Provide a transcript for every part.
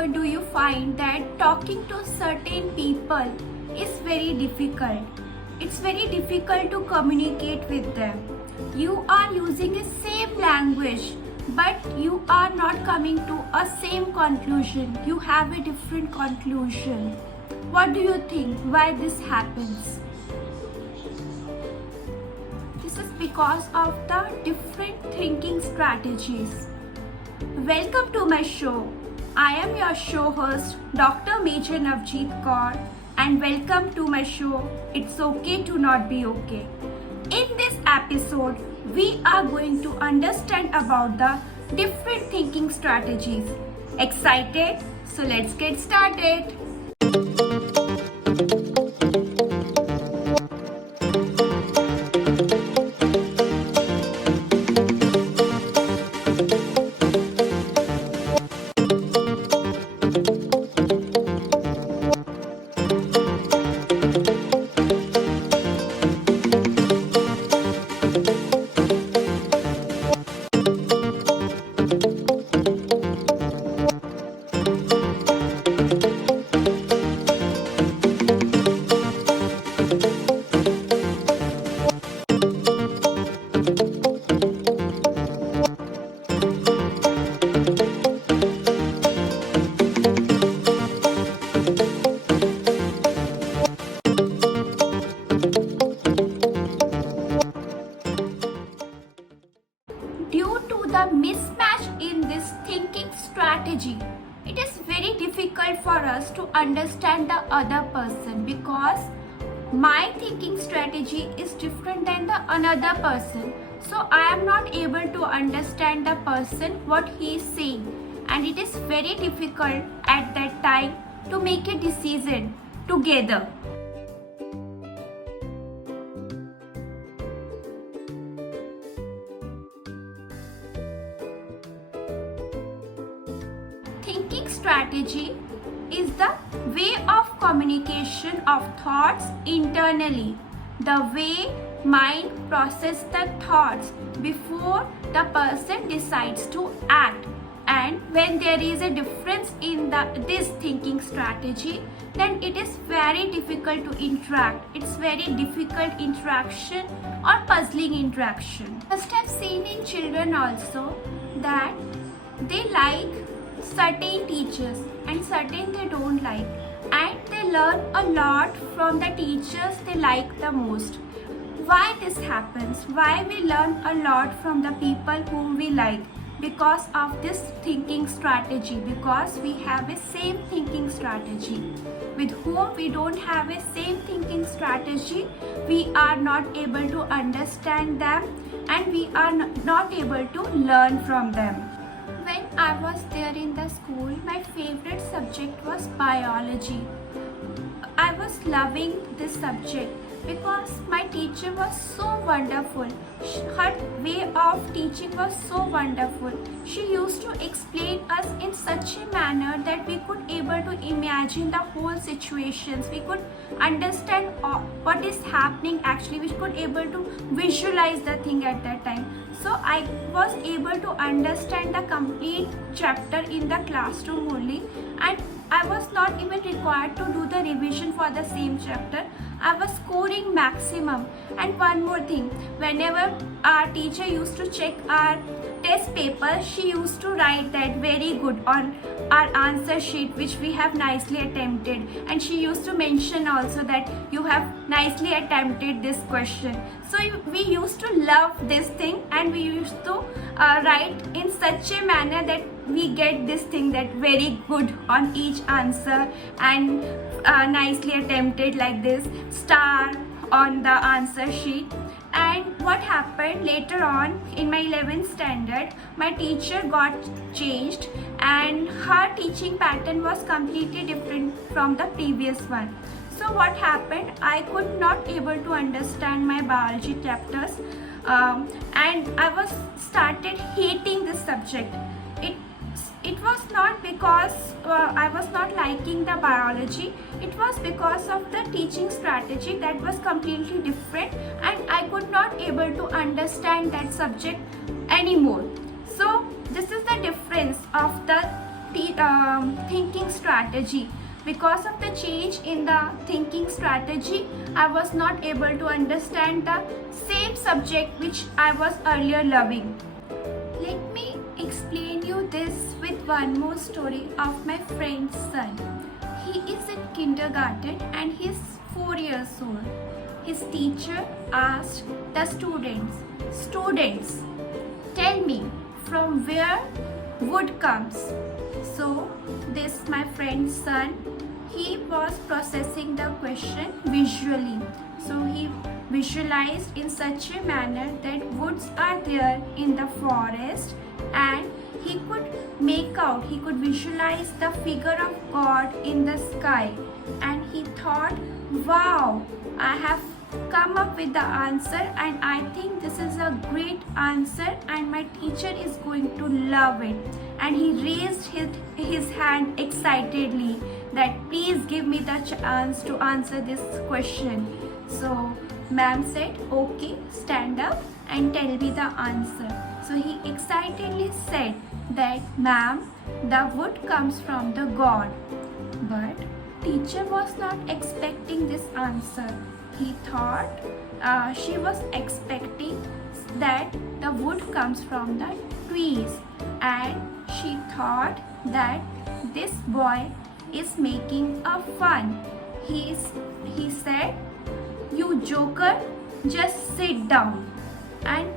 ever do you find that talking to certain people is very difficult? It's very difficult to communicate with them. You are using the same language, but you are not coming to a same conclusion. You have a different conclusion. What do you think? Why this happens? This is because of the different thinking strategies. Welcome to my show. I am your show host, Dr. Major Navjeet Kaur, and welcome to my show, It's Okay to Not Be Okay. In this episode, we are going to understand about the different thinking strategies. Excited? So let's get started. Due to the mismatch in this thinking strategy, it is very difficult for us to understand the other person because my thinking strategy is different than the another person. So I am not able to understand the person what he is saying, and it is very difficult at that time to make a decision together. Thinking strategy is the way of communication of thoughts internally, the way mind processes the thoughts before the person decides to act. And when there is a difference in this thinking strategy, then it is very difficult to interact. It's very difficult interaction or puzzling interaction. I must have seen in children also that they like certain teachers and certain they don't like, and they learn a lot from the teachers they like the most. Why this happens? Why we learn a lot from the people whom we like? Because of this thinking strategy, because we have a same thinking strategy. With whom we don't have a same thinking strategy, we are not able to understand them and we are not able to learn from them. When I was there in the school, my favorite subject was biology. I was loving this subject because my teacher was so wonderful. Her way of teaching was so wonderful. She used to explain us in such a manner that we could able to imagine the whole situations. We could understand what is happening actually. We could able to visualize the thing at that time. So I was able to understand the complete chapter in the classroom only, and I was not even required to do the revision for the same chapter. I was scoring maximum. And one more thing, whenever our teacher used to check our test paper, she used to write that very good on our answer sheet which we have nicely attempted, and she used to mention also that you have nicely attempted this question. So we used to love this thing, and we used to write in such a manner that we get this thing that very good on each answer, and nicely attempted like this star on the answer sheet. And what happened later on in my 11th standard, my teacher got changed and her teaching pattern was completely different from the previous one. So what happened, I could not able to understand my biology chapters, and I was started hating this subject. It was not because I was not liking the biology. It was because of the teaching strategy that was completely different, and I could not able to understand that subject anymore. So this is the difference of the thinking strategy. Because of the change in the thinking strategy, I was not able to understand the same subject which I was earlier loving. Let me explain you this with one more story of my friend's son. He is in kindergarten and he is 4 years old. His teacher asked the students, tell me from where wood comes. So this my friend's son, he was processing the question visually. So he visualized in such a manner that woods are there in the forest, and he could visualize the figure of God in the sky, and he thought, wow, I have come up with the answer, and I think this is a great answer and my teacher is going to love it. And he raised his hand excitedly that please give me the chance to answer this question. So ma'am said, okay, stand up and tell me the answer. So he excitedly said that, ma'am, the wood comes from the God. But teacher was not expecting this answer. He thought she was expecting that the wood comes from the trees, and she thought that this boy is making a fun. He said, you joker, just sit down. And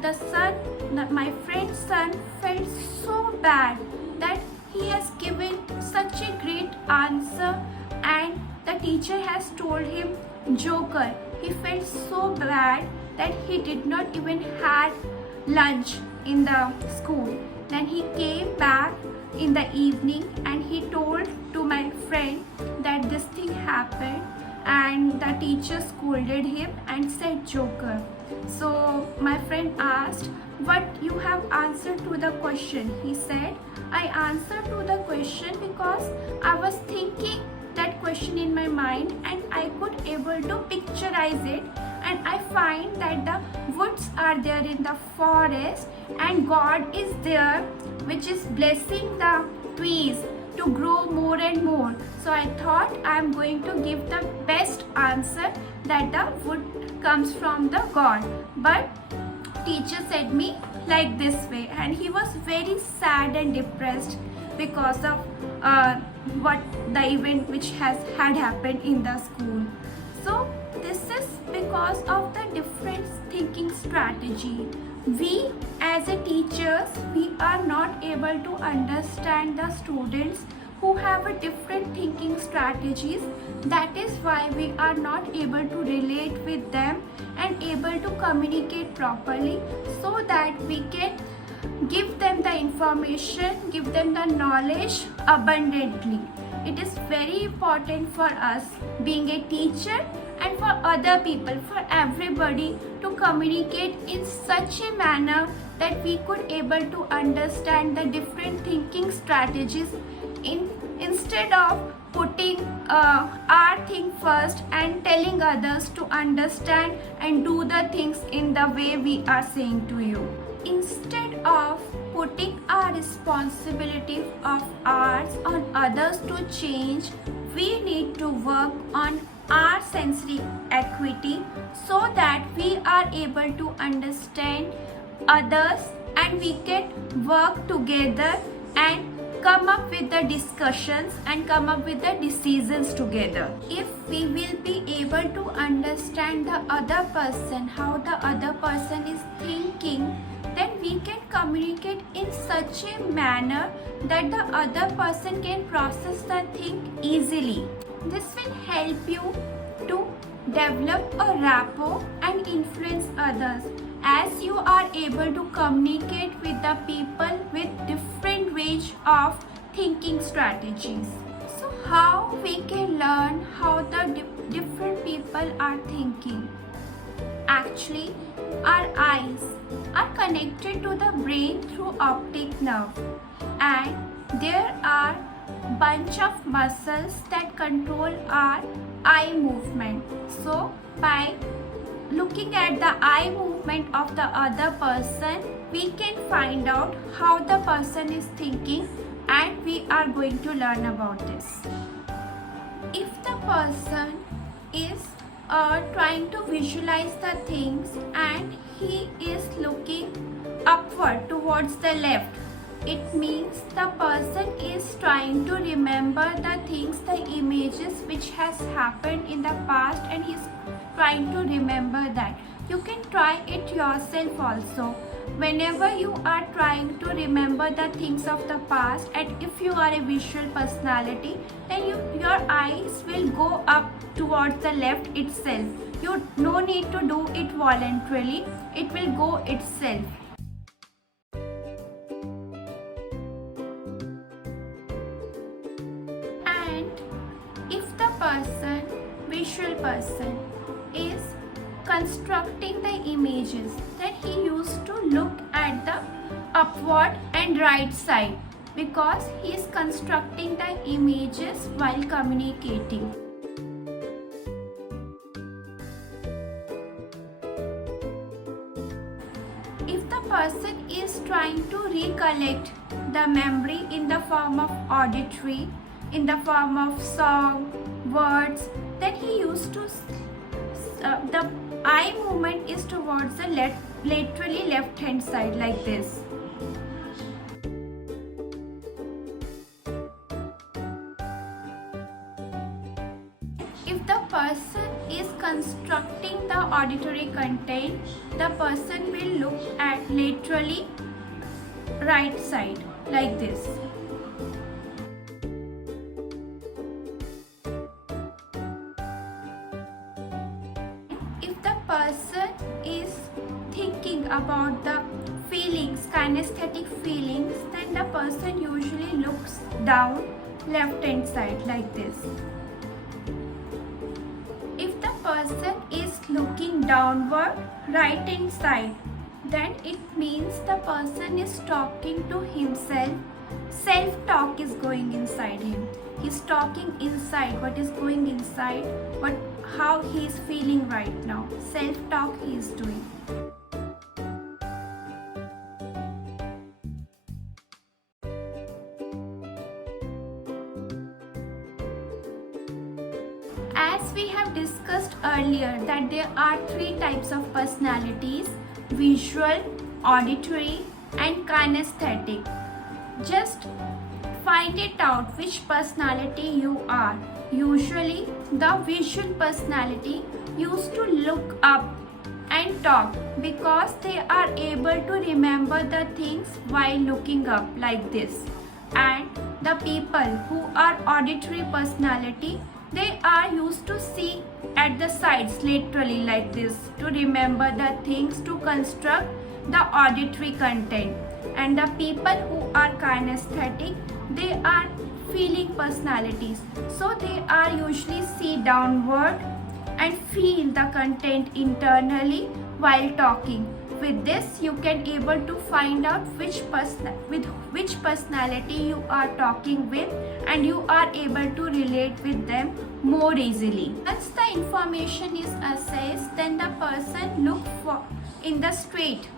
the son, my friend's son, felt so bad that he has given such a great answer and the teacher has told him joker. He felt so bad that he did not even had lunch in the school. Then he came back in the evening and he told to my friend that this thing happened, and the teacher scolded him and said joker. So my friend asked, what you have answered to the question? He said, I answered to the question because I was thinking that question in my mind and I could able to picturize it, and I find that the woods are there in the forest and God is there which is blessing the trees to grow more and more. So I thought I am going to give the best answer that the wood comes from the God. But teacher said me like this way, and he was very sad and depressed because of what the event which had happened in the school. So this is because of the different thinking strategy. We as a teachers, we are not able to understand the students who have a different thinking strategies. That is why we are not able to relate with them and able to communicate properly, so that we can give them the information, give them the knowledge abundantly. It is very important for us being a teacher and for other people, for everybody, to communicate in such a manner that we could able to understand the different thinking strategies instead of putting our thing first and telling others to understand and do the things in the way we are saying to you. Instead of putting our responsibility of ours on others to change, we need to work on our sensory acuity so that we are able to understand others and we can work together and come up with the discussions and come up with the decisions together. If we will be able to understand the other person, how the other person is thinking, then we can communicate in such a manner that the other person can process the thing easily. This will help you to develop a rapport and influence others, as you are able to communicate with the people with different range of thinking strategies. So how we can learn how the different people are thinking? Actually, our eyes are connected to the brain through optic nerve, and there are bunch of muscles that control our eye movement. So by looking at the eye movement of the other person, we can find out how the person is thinking and we are going to learn about this. If the person is trying to visualize the things and he is looking upward towards the left, it means the person is trying to remember the things, the images which has happened in the past, and he's trying to remember that. You can try it yourself also. Whenever you are trying to remember the things of the past, and if you are a visual personality, then your eyes will go up towards the left itself. You no need to do it voluntarily, it will go itself. And if the person, visual person, is constructing the images, then he used to look at the upward and right side because he is constructing the images while communicating. If the person is trying to recollect the memory in the form of auditory, in the form of song, words, then he used to the eye movement is towards the laterally left hand side like this. If the person is constructing the auditory content, the person will look at laterally right side like this. If the person is thinking about the feelings, kinesthetic feelings, then the person usually looks down left hand side like this. If the person is looking downward right hand side, then it means the person is talking to himself. Self-talk is going inside him. He's talking inside what is going inside, how he is feeling right now. Self-talk he is doing. As we have discussed earlier that there are three types of personalities: visual, auditory and kinesthetic. Just find it out which personality you are. Usually the visual personality used to look up and talk because they are able to remember the things while looking up like this. And the people who are auditory personality, they are used to see at the sides laterally like this to remember the things, to construct the auditory content. And the people who are kinesthetic, they are feeling personalities, so they are usually see downward and feel the content internally while talking. With this you can able to find out which personality you are talking with, and you are able to relate with them more easily. Once the information is assessed, then the person look for in the straight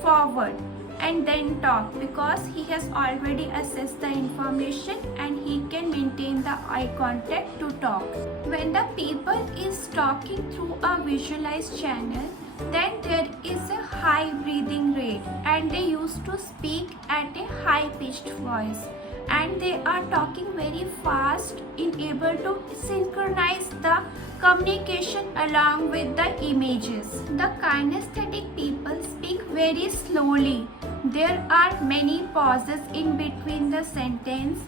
forward and then talk because he has already assessed the information and he can maintain the eye contact to talk. When the people is talking through a visualized channel, then there is a high breathing rate and they used to speak at a high pitched voice, and they are talking very fast in able to synchronize the communication along with the images. The kinesthetic people speak very slowly. There are many pauses in between the sentence.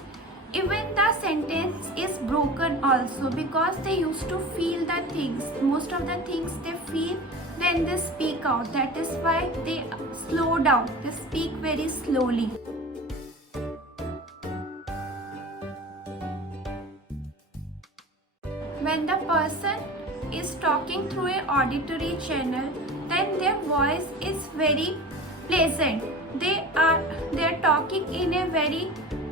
Even the sentence is broken also because they used to feel the things. Most of the things they feel, then they speak out. That is why they slow down. They speak very slowly. When the person is talking through an auditory channel, then their voice is very pleasant. They are talking in a very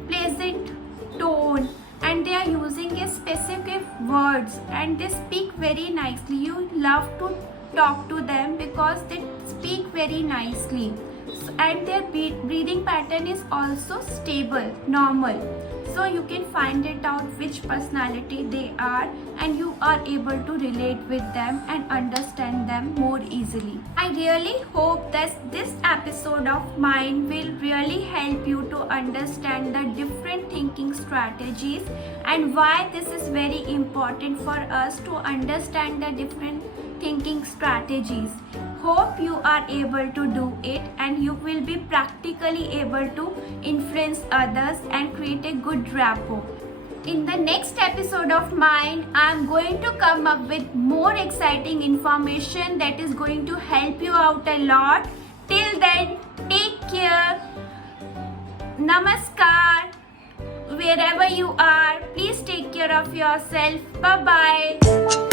pleasant tone and they are using a specific words and they speak very nicely. You love to talk to them because they speak very nicely. and their breathing pattern is also stable, normal. So you can find it out which personality they are, and you are able to relate with them and understand them more easily. I really hope that this episode of mine will really help you to understand the different thinking strategies and why this is very important for us to understand the different thinking strategies. Hope you are able to do it and you will be practically able to influence others and create a good rapport. In the next episode of mine, I am going to come up with more exciting information that is going to help you out a lot. Till then, take care. Namaskar. Wherever you are, please take care of yourself. Bye bye.